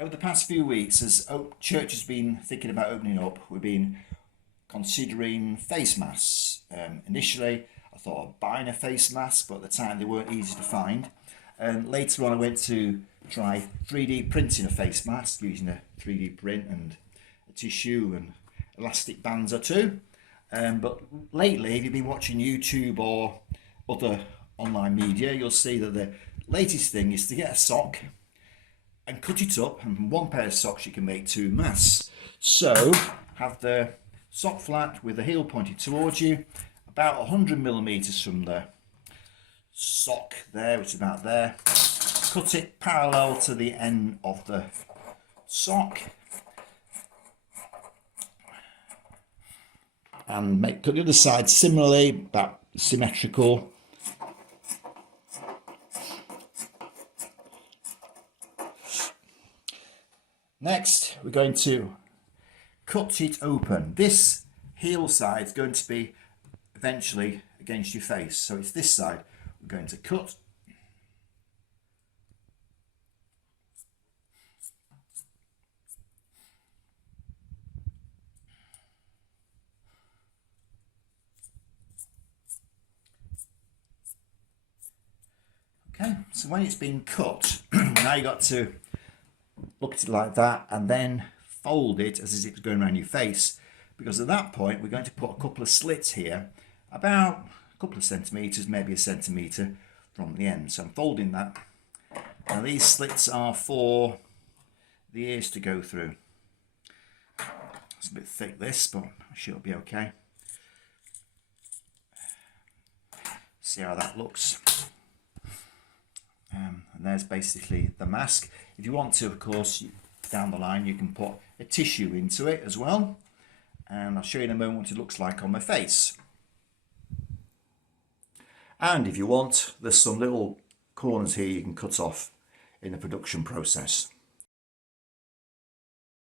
Over the past few weeks, as church has been thinking about opening up, we've been considering face masks. Initially, I thought of buying a face mask, but at the time they weren't easy to find. And later on, I went to try 3D printing a face mask using a 3D print and a tissue and elastic bands or two. But lately, if you've been watching YouTube or other online media, you'll see that the latest thing is to get a sock and cut it up, and from one pair of socks you can make two masks. So have the sock flat with the heel pointed towards you, about 100mm from the sock there, which is about there. Cut it parallel to the end of the sock and cut the other side similarly, about symmetrical. Next, we're going to cut it open. This heel side is going to be eventually against your face, so it's this side we're going to cut. Okay, so when it's been cut, now you've got to look at it like that and then fold it as if it's going around your face, because at that point we're going to put a couple of slits here, about a couple of centimetres, maybe a centimetre from the end. So I'm folding that. Now these slits are for the ears to go through. It's a bit thick this, but I'm sure it'll be okay. See how that looks. And there's basically the mask. If you want to, of course, down the line you can put a tissue into it as well, and I'll show you in a moment what it looks like on my face. And if you want, there's some little corners here you can cut off in the production process.